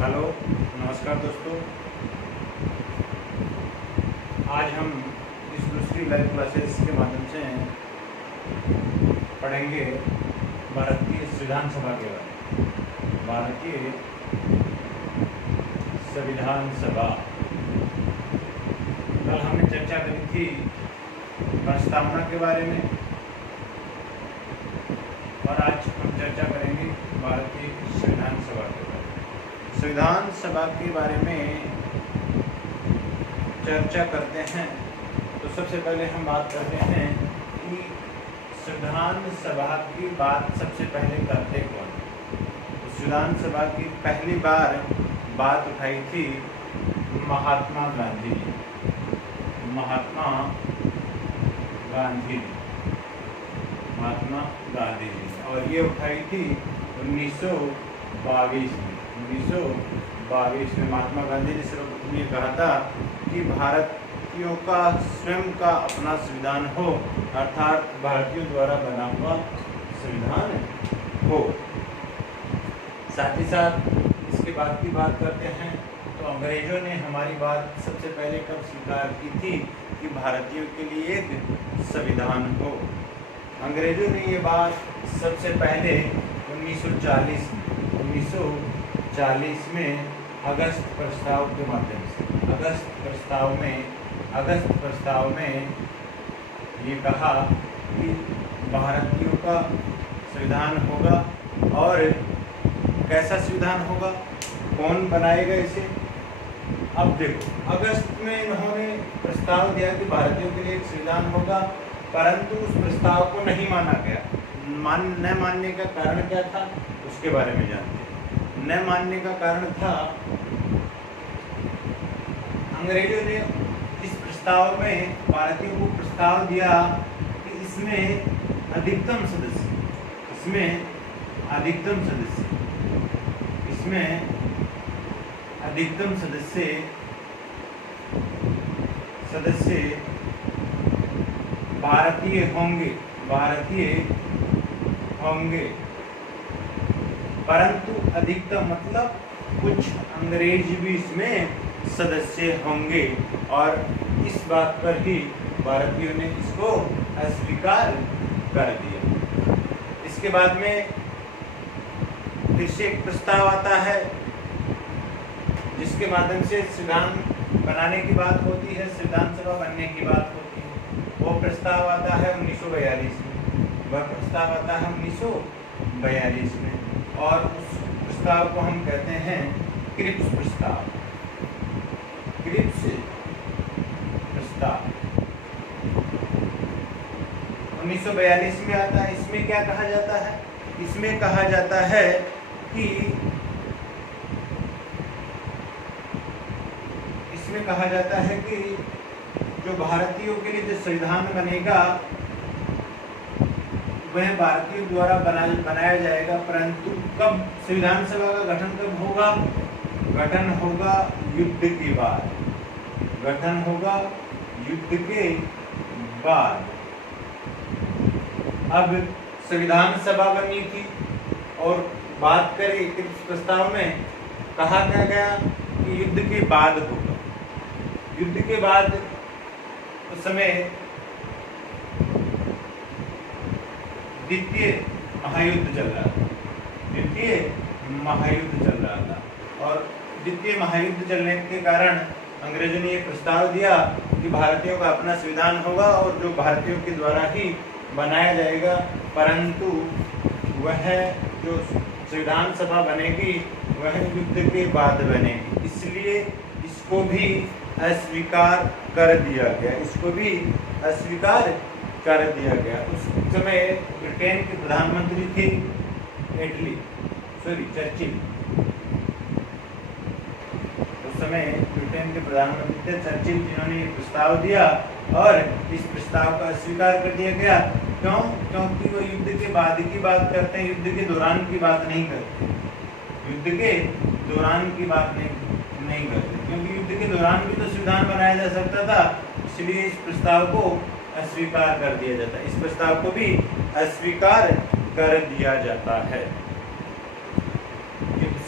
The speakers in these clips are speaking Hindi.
हेलो, नमस्कार दोस्तों। आज हम इस दूसरी लाइव क्लासेस के माध्यम से पढ़ेंगे भारतीय संविधान सभा के बारे में। भारतीय संविधान सभा, कल हमने चर्चा करी थी प्रस्तावना के बारे में और आज हम चर्चा करेंगे भारतीय संविधान सभा के बारे में। संविधान सभा के बारे में चर्चा करते हैं तो सबसे पहले हम बात करते हैं कि संविधान सभा की बात सबसे पहले करते कौन। संविधान सभा की पहली बार बात उठाई थी महात्मा गांधी जी। महात्मा गांधी जी और ये उठाई थी 1922 में महात्मा गांधी जी ने कहा था कि भारतीयों का स्वयं का अपना संविधान हो, अर्थात भारतीयों द्वारा बना हुआ संविधान हो। साथ ही साथ इसके बाद की बात करते हैं तो अंग्रेजों ने हमारी बात सबसे पहले कब स्वीकार की थी कि भारतीयों के लिए एक संविधान हो। अंग्रेजों ने ये बात सबसे पहले 1940 में अगस्त प्रस्ताव के माध्यम से अगस्त प्रस्ताव में ये कहा कि भारतीयों का संविधान होगा। और कैसा संविधान होगा, कौन बनाएगा इसे। अब देखो, अगस्त में इन्होंने प्रस्ताव दिया कि भारतीयों के लिए एक संविधान होगा, परंतु उस प्रस्ताव को नहीं माना गया। न मानने का कारण क्या था उसके बारे में जानते हैं। न मानने का कारण था, अंग्रेजों ने इस प्रस्ताव में भारतीयों को प्रस्ताव दिया कि इसमें अधिकतम सदस्य भारतीय होंगे, परंतु अधिकतम मतलब कुछ अंग्रेज भी इसमें सदस्य होंगे। और इस बात पर ही भारतीयों ने इसको अस्वीकार कर दिया। इसके बाद में फिर से एक प्रस्ताव आता है जिसके माध्यम से संविधान बनाने की बात होती है, संविधान सभा बनने की बात होती है। वो प्रस्ताव आता है 1942 में। वह प्रस्ताव आता है 1942 में और उस प्रस्ताव को हम कहते हैं क्रिप्स प्रस्ताव। 1942 में आता है। इसमें क्या कहा जाता है, इसमें कहा जाता है कि जो भारतीयों के लिए जो संविधान बनेगा वह भारतीयों द्वारा बनाया जाएगा, परंतु कब संविधान सभा का गठन कब होगा। गठन होगा युद्ध के बाद। अब संविधान सभा बनी थी और बात करें इस प्रस्ताव में कहा क्या गया कि युद्ध के बाद होगा। युद्ध के बाद उस समय द्वितीय महायुद्ध चल रहा था और द्वितीय महायुद्ध चलने के कारण अंग्रेजों ने ये प्रस्ताव दिया कि भारतीयों का अपना संविधान होगा और जो भारतीयों के द्वारा ही बनाया जाएगा, परंतु वह जो संविधान सभा बनेगी वह युद्ध के बाद बनेगी। इसलिए इसको भी अस्वीकार कर दिया गया। उस समय ब्रिटेन के प्रधानमंत्री थे चर्चिल। उस समय ब्रिटेन के प्रधानमंत्री थे चर्चिल, जिन्होंने प्रस्ताव दिया और इस प्रस्ताव का अस्वीकार कर दिया गया। क्यों? क्योंकि वो युद्ध के बाद की बात करते हैं, युद्ध के दौरान की बात नहीं करते। क्योंकि युद्ध के दौरान भी तो संविधान बनाया जा सकता था, इसलिए इस प्रस्ताव को अस्वीकार कर दिया जाता है। इस प्रस्ताव को भी अस्वीकार कर दिया जाता है।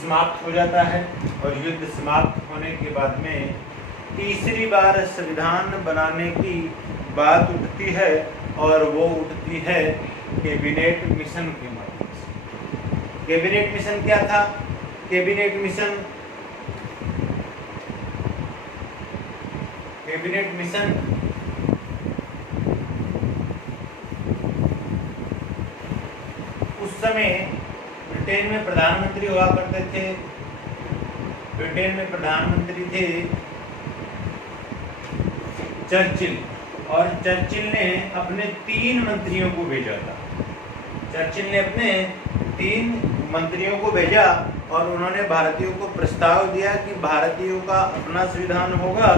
समाप्त हो जाता है और युद्ध समाप्त होने के बाद में तीसरी बार संविधान बनाने की बात उठती है और वो उठती है कैबिनेट मिशन के माध्यम से। कैबिनेट मिशन क्या था? कैबिनेट मिशन उस समय ब्रिटेन में प्रधानमंत्री हुआ करते थे। ब्रिटेन में प्रधानमंत्री थे चर्चिल, और चर्चिल ने अपने 3 मंत्रियों को भेजा था। चर्चिल ने अपने 3 मंत्रियों को भेजा और उन्होंने भारतीयों को प्रस्ताव दिया कि भारतीयों का अपना संविधान होगा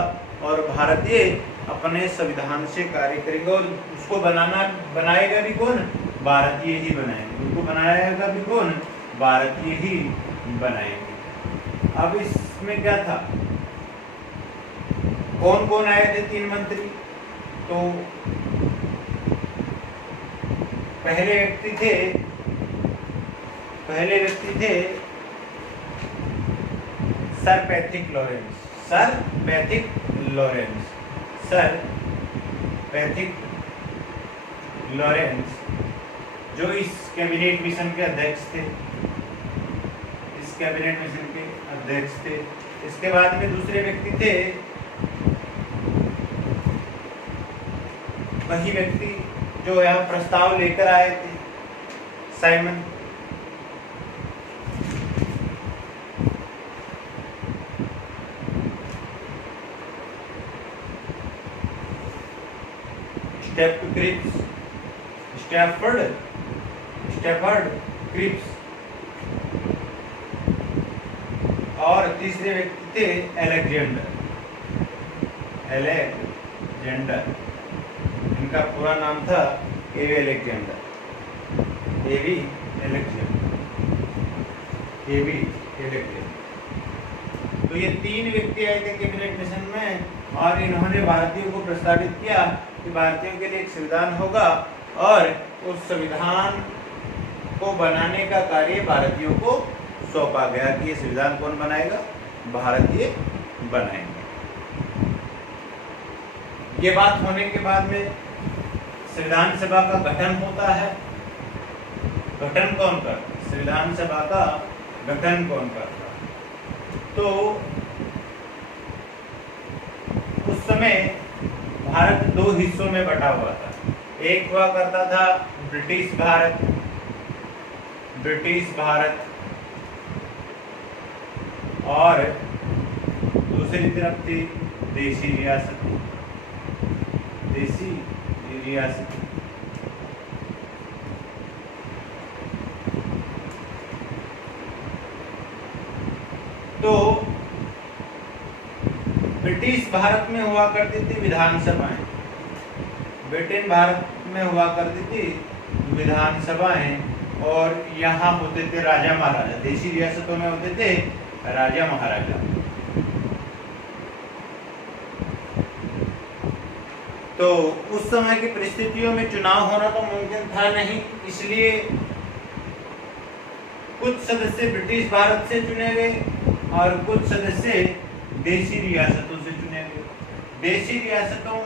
और भारतीय अपने संविधान से कार्य करेंगे, और उसको बनाएगा भी कौन? भारतीय ही बनाएंगे। उनको बनाएगा भी कौन? भारतीय ही बनाएंगे। अब इसमें क्या था, कौन कौन आए थे 3 मंत्री? तो पहले व्यक्ति थे सर पैट्रिक लॉरेंस, जो इस कैबिनेट मिशन के अध्यक्ष थे। इसके बाद में दूसरे व्यक्ति थे, वही व्यक्ति जो यहाँ प्रस्ताव लेकर आए थे, साइमन। स्टैफर्ड क्रिप्स, और तीसरे व्यक्ति थे एलेक्जेंडर। इनका पूरा नाम था एवी एलेक्जेंडर। तो ये 3 व्यक्ति आए थे कैबिनेट मिशन में, और इन्होंने भारतीयों को प्रस्तावित किया कि भारतीयों के लिए एक संविधान होगा और उस संविधान को बनाने का कार्य भारतीयों को सौंपा गया कि ये संविधान कौन बनाएगा? भारतीय बनाएंगे। ये बात होने के बाद में संविधान सभा का गठन होता है। गठन कौन करता? संविधान सभा का गठन कौन करता? तो उस समय भारत 2 हिस्सों में बटा हुआ था। एक हुआ करता था ब्रिटिश भारत, और दूसरी तरफ थी देशी रियासत। तो ब्रिटिश भारत में हुआ करती थी विधानसभाएं, ब्रिटेन भारत में हुआ करती थी विधानसभाएं, और यहाँ होते थे राजा महाराजा। देशी रियासतों में होते थे राजा महाराजा। तो उस समय की परिस्थितियों में चुनाव होना तो मुमकिन था नहीं, इसलिए कुछ सदस्य ब्रिटिश भारत से चुने गए और कुछ सदस्य देशी रियासतों से चुने गए। देशी रियासतों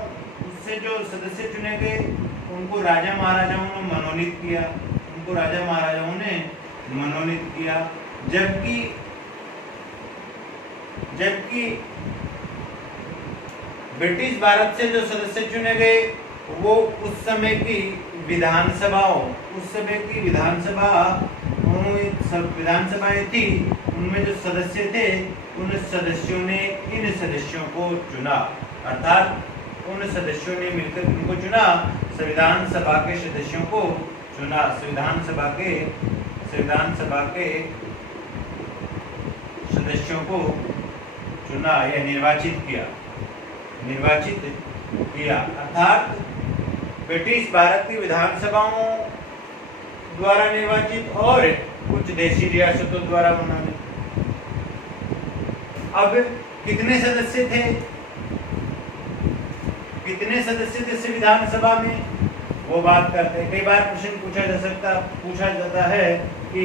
से जो सदस्य चुने गए उनको राजा महाराजाओं ने मनोनीत किया, जबकि ब्रिटिश भारत से जो सदस्य चुने गए वो उस समय की विधानसभाएं थी, उनमें जो सदस्य थे उन सदस्यों ने इन सदस्यों को चुना, अर्थात उन सदस्यों ने मिलकर उनको चुना, संविधान सभा के सदस्यों को चुना, संविधान सभा के सदस्यों को चुना या निर्वाचित किया, अर्थात ब्रिटिश भारत की विधानसभाओं द्वारा निर्वाचित और कुछ देशी रियासतों द्वारा मनोनीत। अब कितने सदस्य थे संविधान सभा में, वो बात करते हैं। कई बार प्रश्न पूछा जाता है कि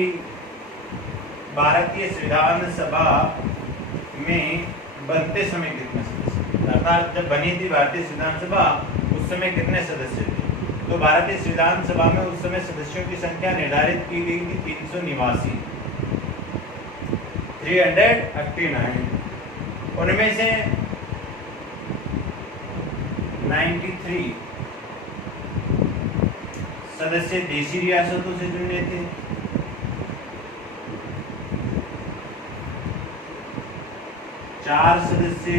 भारतीय संविधान सभा में बनते समय कितने सदस्य, अर्थात जब बनी थी भारतीय संविधान सभा उस समय कितने सदस्य थे? तो भारतीय संविधान सभा में उस समय सदस्यों की संख्या निर्धारित की गई थी 389, 389। उनमें से 93 सदस्य देशी रियासतों से चुने थे, 4 सदस्य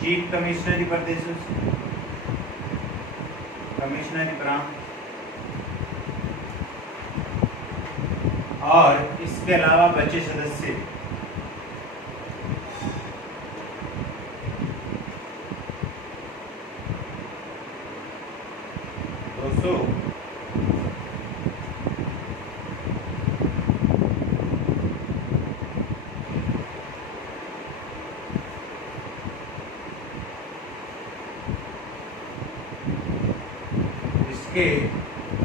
चीफ कमिश्नरी प्रदेशों से, कमिश्नरी प्रांत, और इसके अलावा बचे सदस्य इसके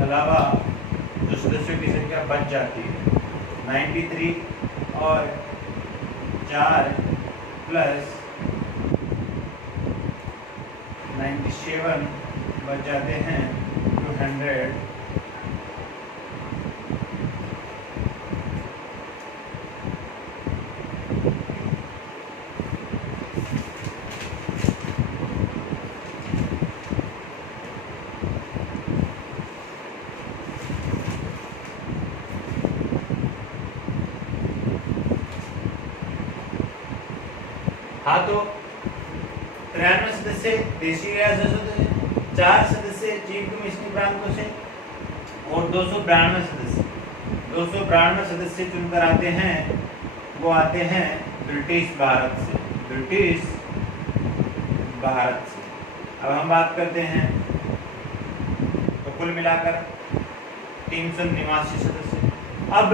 अलावा जो सदस्यों की संख्या बच जाती है 93 और 4 प्लस 97 बच जाते हैं 200। हाँ, तो 93 सदस्य देशी रियासतों से, 4 सदस्य चीफ कमिश्नरी प्रांतों से और 292 सदस्य चुनकर आते हैं, वो आते हैं ब्रिटिश भारत से, ब्रिटिश भारत से। अब हम बात करते हैं तो कुल मिलाकर 389 सदस्य। अब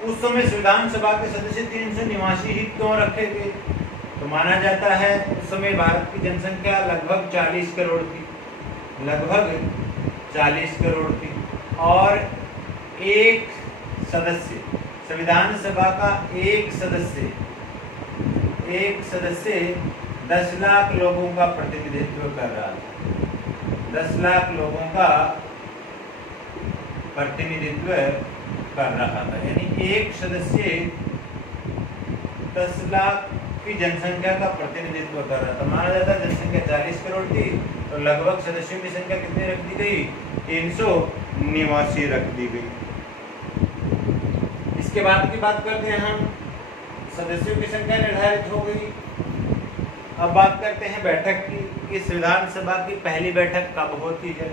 उस समय संविधान सभा के सदस्य 389 ही क्यों रखे गए? तो माना जाता है उस समय भारत की जनसंख्या लगभग 40 करोड़ थी, लगभग 40 करोड़ थी, और एक सदस्य, संविधान सभा का एक सदस्य 10 लाख लोगों का प्रतिनिधित्व कर रहा था, 10 लाख लोगों का प्रतिनिधित्व कर रहा था। यानी एक सदस्य 10 लाख की जनसंख्या का प्रतिनिधित्व कर रहा था। माना जाता है जनसंख्या 40 करोड़ थी, तो लगभग सदस्यों की संख्या कितनी रख दी गई? 389 रख दी गई। इसके बाद की बात करते हैं हम, सदस्यों की संख्या निर्धारित हो गई। अब बात करते हैं बैठक की कि संविधान सभा की पहली बैठक कब होती है,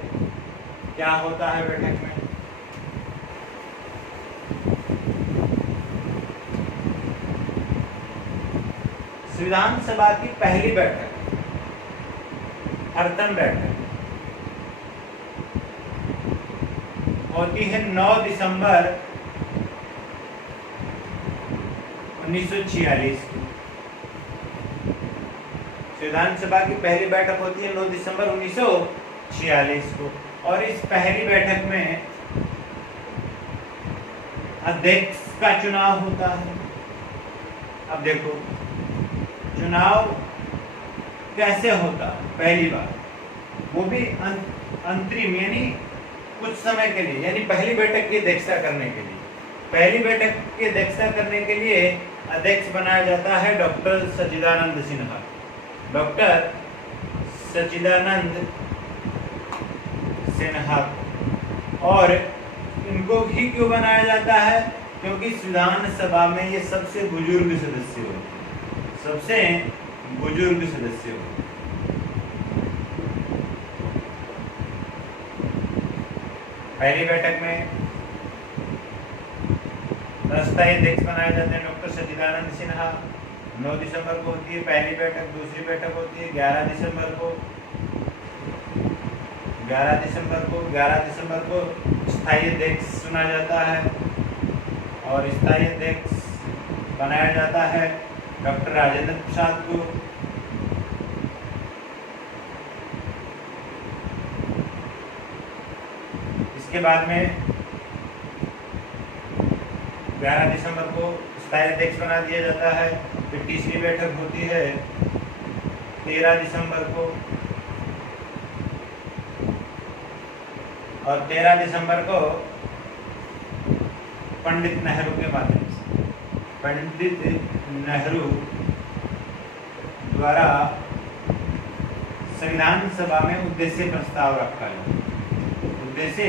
क्या होता है बैठक में। संविधान सभा की पहली बैठक, प्रथम बैठक होती है 9 दिसंबर 1946 को। संविधान सभा की पहली बैठक होती है 9 दिसंबर 1946 को, और इस पहली बैठक में अध्यक्ष का चुनाव होता है। अब देखो चुनाव कैसे होता, पहली बार वो भी अंतरिम, यानी कुछ समय के लिए, यानी पहली बैठक की अध्यक्षता करने के लिए, पहली बैठक की अध्यक्षता करने के लिए अध्यक्ष बनाया जाता है डॉक्टर सच्चिदानंद सिन्हा। डॉक्टर सच्चिदानंद सिन्हा, और इनको ही क्यों बनाया जाता है? क्योंकि संविधान सभा में ये सबसे बुजुर्ग सदस्य होते हैं, सबसे बुजुर्ग सदस्य होते हैं। पहली बैठक में अस्थायी अध्यक्ष बनाए जाते हैं डॉक्टर सच्चिदानंद सिन्हा। 9 दिसंबर को होती है पहली बैठक। दूसरी बैठक होती है 11 दिसंबर को। 11 दिसंबर को स्थायी अध्यक्ष चुना जाता है, और स्थायी अध्यक्ष बनाया जाता है डॉक्टर राजेंद्र प्रसाद को। इसके बाद में 11 दिसंबर को स्थायी अध्यक्ष बना दिया जाता है। फिर तीसरी बैठक होती है 13 दिसंबर को, और 13 दिसंबर को पंडित नेहरू के माध्यम से, पंडित नेहरू द्वारा संविधान सभा में उद्देश्य प्रस्ताव रखा जाता, उद्देश्य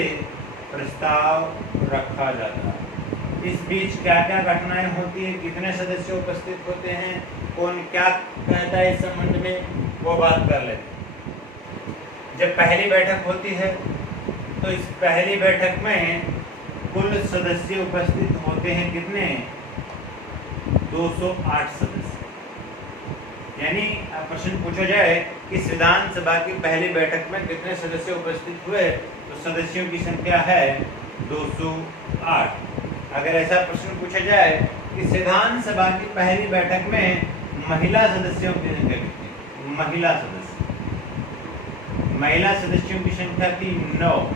प्रस्ताव रखा जाता है। इस बीच क्या क्या घटनाएं होती है, कितने सदस्य उपस्थित होते हैं, कौन क्या कहता है इस संबंध में, वो बात कर लेते हैं। जब पहली बैठक होती है तो इस पहली बैठक में कुल सदस्य उपस्थित होते हैं कितने, 208 सदस्य। यानी प्रश्न पूछा जाए कि संविधान सभा की पहली बैठक में कितने सदस्य उपस्थित हुए, तो सदस्यों की संख्या है 208। अगर ऐसा प्रश्न पूछा जाए कि संविधान सभा की पहली बैठक में महिला सदस्यों की संख्या कितनी, महिला सदस्यों की संख्या थी 9।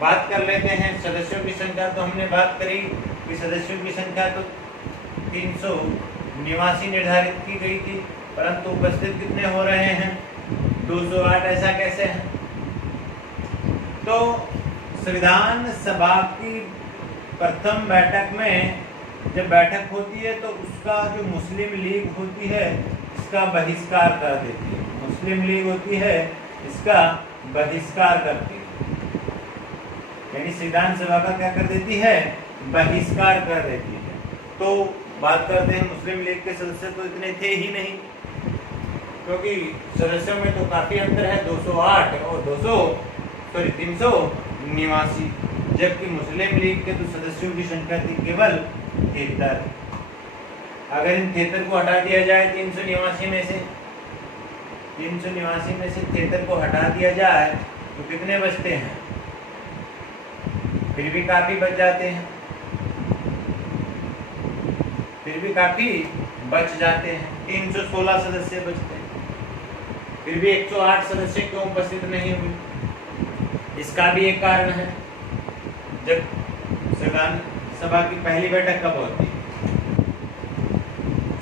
बात कर लेते हैं सदस्यों की संख्या, तो हमने बात करी कि सदस्यों की संख्या तो 389 निर्धारित की गई थी, परंतु उपस्थित कितने हो रहे हैं, 208। ऐसा कैसे है? तो संविधान सभा की प्रथम बैठक में जब बैठक होती है तो उसका जो मुस्लिम लीग होती है इसका बहिष्कार कर देती है, मुस्लिम लीग होती है इसका बहिष्कार करती है। यानी संविधान सभा का क्या कर देती है, बहिष्कार कर देती है। तो बात करते हैं मुस्लिम लीग के सदस्य तो इतने थे ही नहीं, क्योंकि सदस्यों में तो काफी अंतर है, 208 और 389, जबकि मुस्लिम लीग के तो सदस्यों की संख्या थी केवल 73। अगर इन 73 को हटा दिया जाए 389 में से, 389 में से 73 को हटा दिया जाए तो कितने बचते हैं, फिर भी काफी बच जाते हैं, फिर भी काफी बच जाते हैं, 316 सदस्य बचते हैं। फिर भी 108 सदस्य क्यों उपस्थित नहीं हुए, इसका भी एक कारण है। जब संविधान सभा की पहली बैठक कब होती है,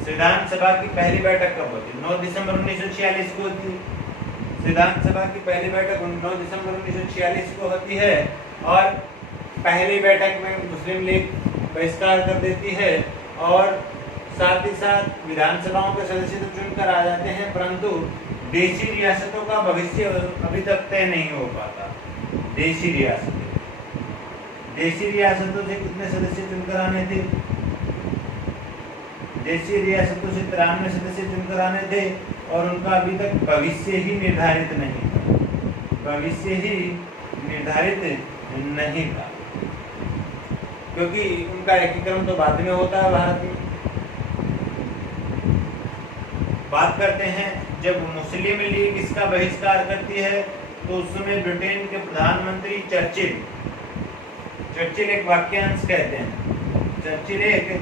संविधान सभा की पहली बैठक कब होती है, 9 दिसंबर 1946 को होती है। संविधान सभा की पहली बैठक 9 दिसंबर 1946 को होती है, और पहली बैठक में मुस्लिम लीग बहिष्कार कर देती है, और साथ ही साथ विधानसभाओं के सदस्य तो चुनकर आ जाते हैं, परंतु देशी रियासतों का भविष्य अभी तक तय नहीं हो पाता। देशी रियासतों से कितने सदस्य चुनकर आने थे, देशी रियासतों से 93 सदस्य चुनकर आने थे, और उनका अभी तक भविष्य ही निर्धारित नहीं था, भविष्य ही निर्धारित नहीं था, क्योंकि उनका एकीकरण तो बाद में होता है भारत में। बात करते हैं जब मुस्लिम लीग इसका बहिष्कार करती है तो उस समय ब्रिटेन के प्रधानमंत्री चर्चिल एक वाक्यांश कहते हैं, चर्चिल एक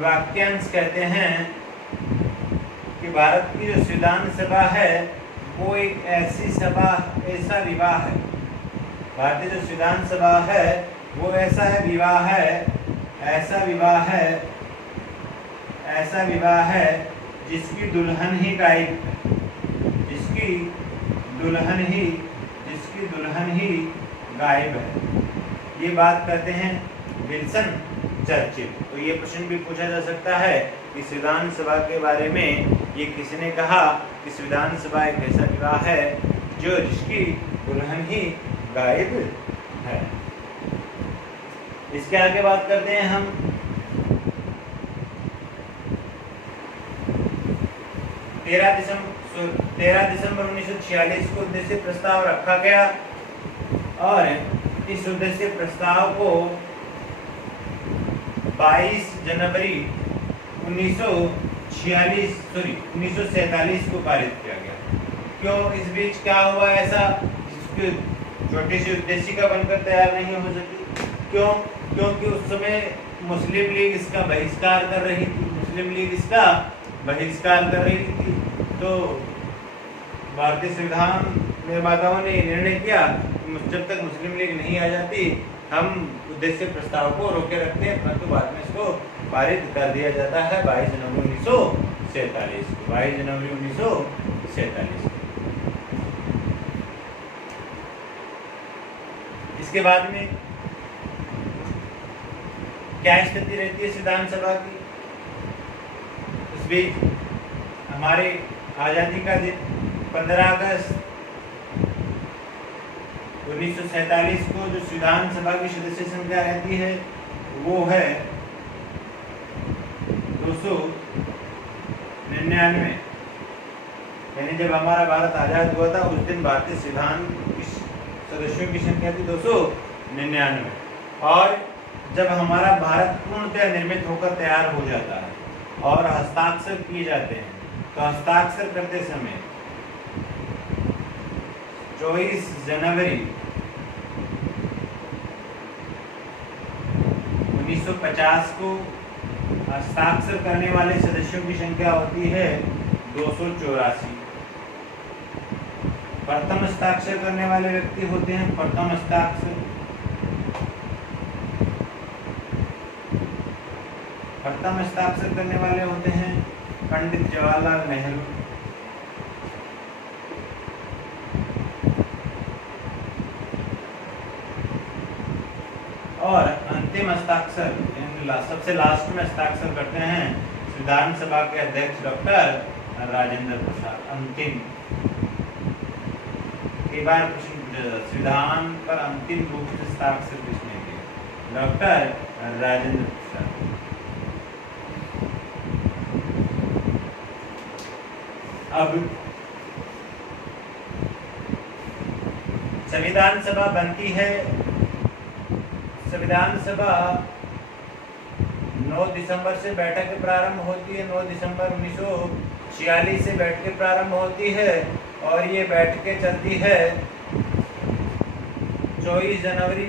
वाक्यांश कहते हैं कि भारत की जो संविधान सभा है वो एक ऐसी सभा, ऐसा विवाह है, भारतीय जो संविधान सभा है वो ऐसा है विवाह है, ऐसा विवाह है, ऐसा विवाह है जिसकी दुल्हन ही गायब है, जिसकी दुल्हन ही गायब है। ये बात करते हैं विल्सन चर्चिल। तो ये प्रश्न भी पूछा जा सकता है कि संविधान सभा के बारे में ये किसने कहा कि संविधान सभा एक ऐसा विवाह है जो जिसकी दुल्हन ही गायब है। इसके आगे बात करते हैं हम 13 दिसंबर 1946 को उद्देश्य प्रस्ताव रखा गया, और इस उद्देश्य प्रस्ताव को 22 जनवरी 1947 को पारित किया गया। क्यों, इस बीच क्या हुआ ऐसा जिसके छोटी सी उद्देशिका बनकर तैयार नहीं हो सकी? क्यों? क्योंकि उस समय मुस्लिम लीग इसका बहिष्कार कर रही थी, मुस्लिम लीग इसका बहिष्कार कर रही थी। तो भारतीय संविधान निर्माताओं ने निर्णय किया कि जब तक मुस्लिम लीग नहीं आ जाती हम उद्देश्य प्रस्ताव को रोके रखते हैं, परंतु बाद में इसको पारित कर दिया जाता है 22 जनवरी 1947 को। 22 जनवरी 1947। इसके बाद में क्या स्थिति रहती है संविधान सभा की? इस बीच हमारे आज़ादी का दिन 15 अगस्त 1947 को जो संविधान सभा की सदस्य संख्या रहती है वो है 299। यानी जब हमारा भारत आजाद हुआ था उस दिन भारतीय संविधान की सदस्यों की संख्या थी 299। और जब हमारा भारत पूर्णतः निर्मित होकर तैयार हो जाता है और हस्ताक्षर किए जाते हैं, तो हस्ताक्षर करते समय 24 जनवरी 1950 को हस्ताक्षर करने वाले सदस्यों की संख्या होती है 284। प्रथम हस्ताक्षर करने वाले व्यक्ति होते हैं प्रथम हस्ताक्षर करने वाले होते हैं पंडित जवाहरलाल नेहरू। और अंतिम हस्ताक्षर सबसे लास्ट में हस्ताक्षर करते हैं संविधान सभा के अध्यक्ष डॉक्टर राजेंद्र प्रसाद। अंतिम कई बार संविधान पर अंतिम रूप से हस्ताक्षर किसने किए? डॉक्टर राजेंद्र प्रसाद। अब संविधान सभा बनती है। संविधान सभा 9 दिसंबर से बैठक प्रारंभ होती है। 9 दिसंबर 1946 से बैठकें प्रारंभ होती है और ये बैठकें चलती है 24 जनवरी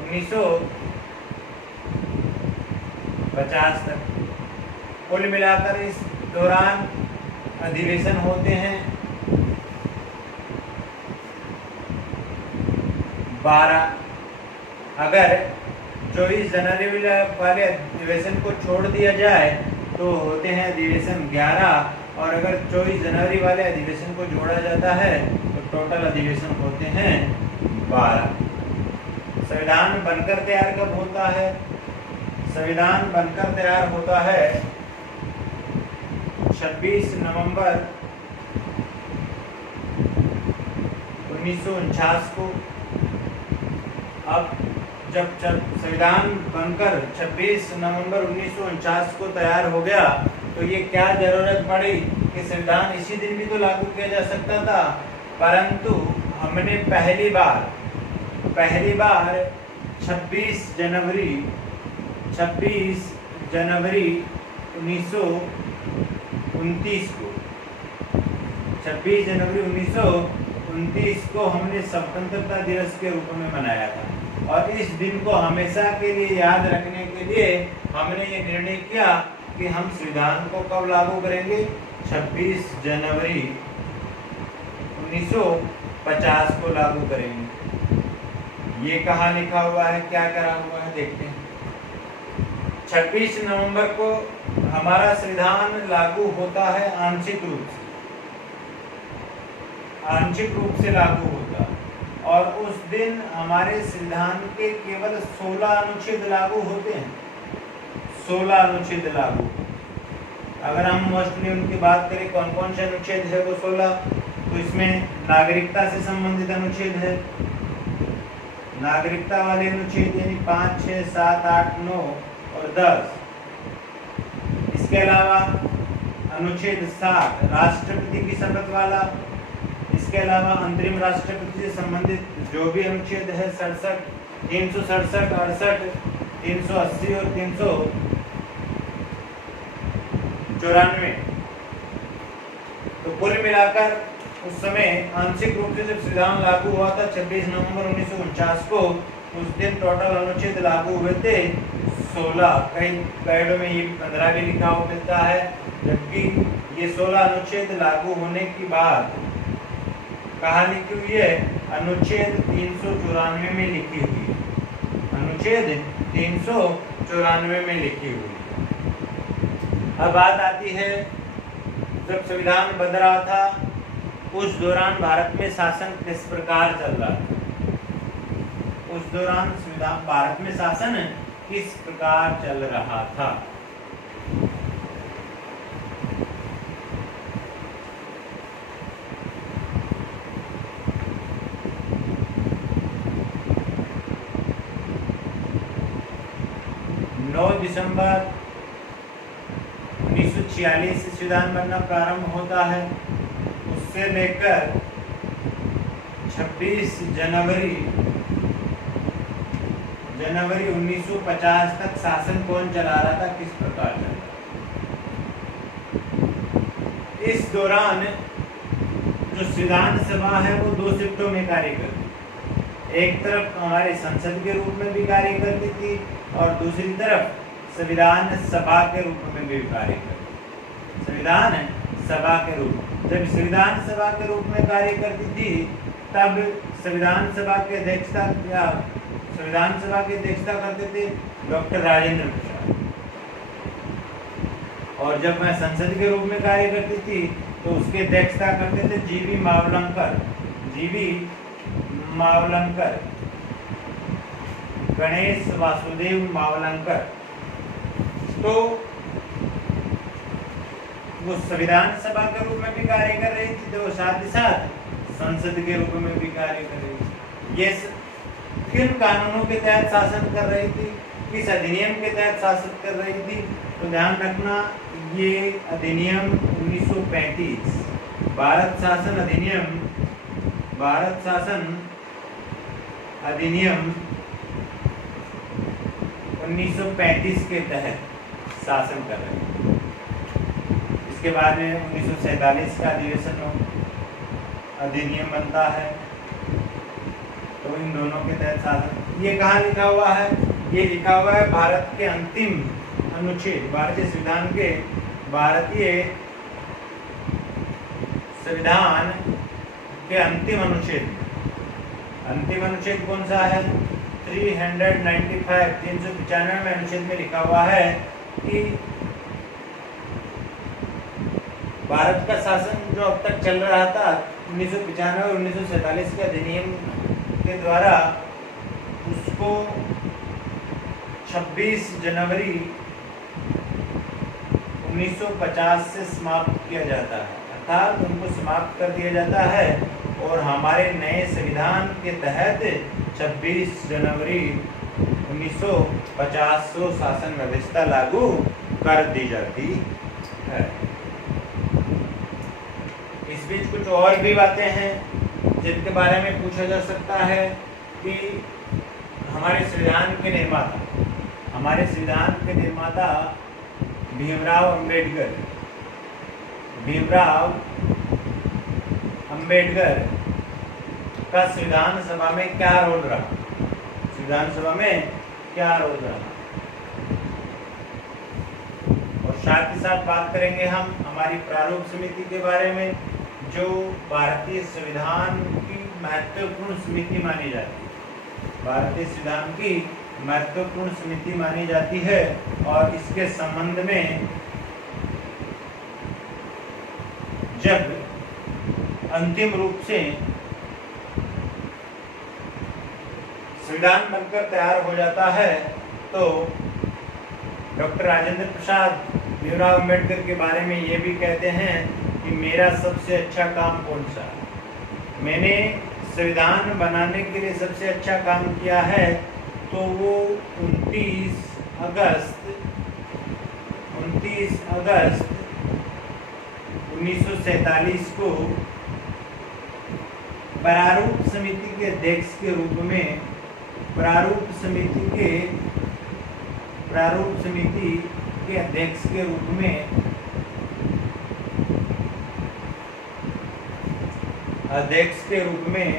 1950 तक। कुल मिलाकर इस दौरान अधिवेशन होते हैं 12। अगर 24 जनवरी वाले अधिवेशन को छोड़ दिया जाए तो होते हैं अधिवेशन 11, और अगर 24 जनवरी वाले अधिवेशन को जोड़ा जाता है तो टोटल अधिवेशन होते हैं 12। संविधान बनकर तैयार कब होता है? संविधान बनकर तैयार होता है 26 नवंबर 1949 को। अब जब संविधान बनकर 26 नवंबर 1949 को तैयार हो गया तो ये क्या जरूरत पड़ी कि संविधान इसी दिन भी तो लागू किया जा सकता था, परंतु हमने पहली बार 26 जनवरी 1929 को 26 जनवरी 1929 को हमने स्वतंत्रता दिवस के रूप में मनाया था। और इस दिन को हमेशा के लिए याद रखने के लिए हमने ये निर्णय किया कि हम संविधान को कब लागू करेंगे? 26 जनवरी 1950 को लागू करेंगे। ये कहाँ लिखा हुआ है, क्या करा हुआ है, देखते हैं। 26 नवंबर को हमारा संविधान लागू होता है आंशिक रूप से लागू होता है। और उस दिन हमारे संविधान के केवल 16 अनुच्छेद लागू होते हैं। 16 अनुच्छेद लागू। अगर हम मोस्टली उनकी बात करें कौन कौन से अनुच्छेद है वो 16, तो इसमें नागरिकता से संबंधित अनुच्छेद है। नागरिकता वाले अनुच्छेद यानी 5, 6, 7, 8, 9 और 10। इसके अलावा अनुच्छेद 60 राष्ट्रपति की शपथ वाला। इसके अलावा अंतरिम राष्ट्रपति से संबंधित जो भी अनुच्छेद है 67, 367, 68, 380 और 394। तो कुल मिलाकर उस समय आंशिक रूप से जब संविधान लागू हुआ था 26 नवंबर 1949 को, उस दिन टोटल अनुच्छेद लागू हुए थे 16। कई गाइडों में ये 15 भी लिखा हुआ मिलता है, जबकि ये 16 अनुच्छेद लागू होने के बाद कहाँ लिखी हुई है? अनुच्छेद 394 में लिखी हुई है। अनुच्छेद 394 में लिखी हुई है। अब बात आती है, जब संविधान बन रहा था उस दौरान भारत में शासन किस प्रकार चल रहा था? उस दौरान संविधान भारत में शासन किस प्रकार चल रहा था? दिसंबर 1946 से संविधान बनना प्रारंभ होता है। उससे लेकर 26 जनवरी 1950 तक शासन कौन चला रहा था, किस प्रकार चला? इस दौरान जो संविधान सभा है वो दो शिफ्टों में कार्य करती। एक तरफ हमारे संसद के रूप में भी कार्य करती थी और दूसरी तरफ संविधान सभा के रूप में भी कार्य करती। संविधान सभा के रूप, जब संविधान सभा के रूप में कार्य करती थी तब संविधान सभा के अध्यक्षता करते थे डॉक्टर राजेंद्र प्रसाद, और जब मैं संसद के रूप में कार्य करती थी तो उसकी अध्यक्षता करते थे जीवी मावलंकर, गणेश वासुदेव मावलंकर। तो वो संविधान सभा के रूप में भी कार्य कर रही थी, तो साथ ही साथ संसद के रूप में भी कार्य कर रही थी। ये किन कानूनों के तहत शासन कर रही थी, किस अधिनियम के तहत शासन कर रही थी? तो ध्यान रखना, ये अधिनियम 1935 भारत शासन अधिनियम 1935 के तहत शासन कर रहे हैं। इसके बाद में 1947 का अधिनियम बनता है, तो इन दोनों के तहत शासन। ये कहाँ लिखा हुआ है? ये लिखा हुआ है भारत के अंतिम अनुच्छेद, भारतीय संविधान के अंतिम अनुच्छेद। अंतिम अनुच्छेद कौन सा है? 395 में अनुच्छेद में लिखा हुआ है कि भारत का शासन जो अब तक चल रहा था 1995 और 1947 के अधिनियम के द्वारा, उसको 26 जनवरी 1950 से समाप्त किया जाता है, अर्थात उनको समाप्त कर दिया जाता है और हमारे नए संविधान के तहत 26 जनवरी 1950 को शासन व्यवस्था लागू कर दी जाती है। इस बीच कुछ और भी बातें हैं जिनके बारे में पूछा जा सकता है कि हमारे संविधान के निर्माता भीमराव अंबेडकर का संविधान सभा में क्या रोल रहा? और साथ ही साथ बात करेंगे हम हमारी प्रारूप समिति के बारे में, जो भारतीय संविधान की महत्वपूर्ण समिति मानी जाती है। भारतीय संविधान की महत्वपूर्ण समिति मानी जाती है और इसके संबंध में जब अंतिम रूप से संविधान बनकर तैयार हो जाता है तो डॉक्टर राजेंद्र प्रसाद भीमराव अंबेडकर के बारे में ये भी कहते हैं कि मेरा सबसे अच्छा काम कौन सा है? मैंने संविधान बनाने के लिए सबसे अच्छा काम किया है, तो वो 29 अगस्त 1947 को प्रारूप समिति के अध्यक्ष के रूप में प्रारूप समिति के अध्यक्ष के रूप में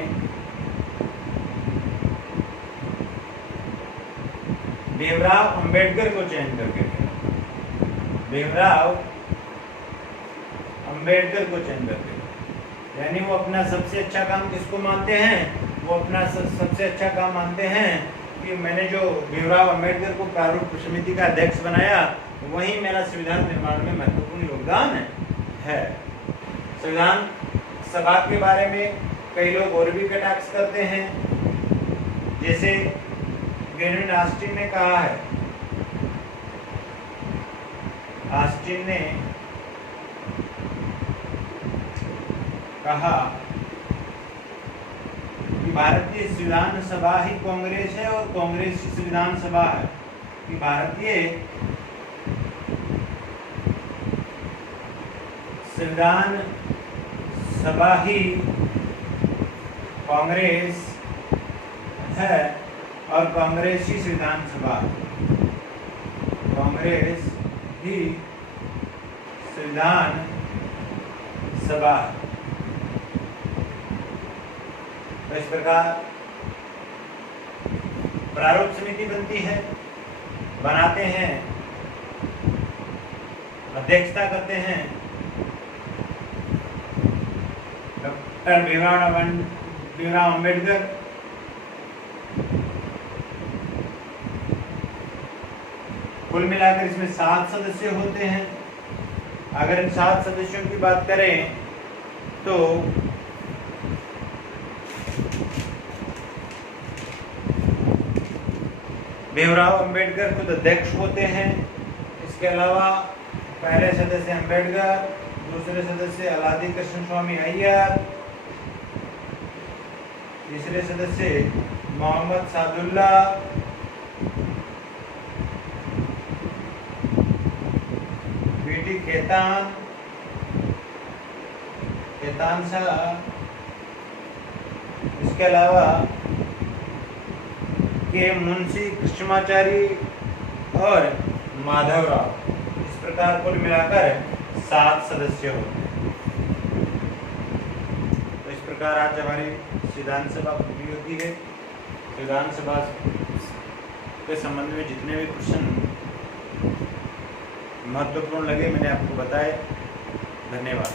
भीमराव अंबेडकर को चयन करके यानी वो अपना सबसे अच्छा काम किसको मानते हैं? वो अपना सबसे अच्छा काम मानते हैं कि मैंने जो भीमराव अंबेडकर को प्रारूप समिति का अध्यक्ष बनाया, वही मेरा संविधान निर्माण में महत्वपूर्ण योगदान है। संविधान सभा के बारे में कई लोग और भी कटाक्ष करते हैं, जैसे गेरविन ऑस्टिन ने कहा है। ऑस्टिन ने कहा कि भारतीय संविधान सभा ही कांग्रेस है और कांग्रेस ही संविधान सभा है, कि भारतीय संविधान सभा ही कांग्रेस है और कांग्रेस ही संविधान सभा, कांग्रेस ही संविधान सभा। तो इस प्रकार प्रारूप समिति बनती है, बनाते हैं, अध्यक्षता करते हैं डॉक्टर भीमराव अंबेडकर। कुल मिलाकर इसमें 7 सदस्य होते हैं। अगर इन 7 सदस्यों की बात करें तो भीमराव अंबेडकर खुद अध्यक्ष होते हैं। इसके अलावा पहले सदस्य अंबेडकर, दूसरे सदस्य अलादी कृष्ण स्वामी अय्यर, तीसरे सदस्य मोहम्मद सादुल्ला, बीटी खेतान साहब, इसके अलावा के मुंशी कृष्णमाचारी और माधवराव। इस प्रकार कुल मिलाकर 7 सदस्य होते हैं। तो इस प्रकार आज हमारी संविधान सभा पूरी होती है। संविधान सभा के संबंध में जितने भी प्रश्न महत्वपूर्ण लगे मैंने आपको बताए। धन्यवाद।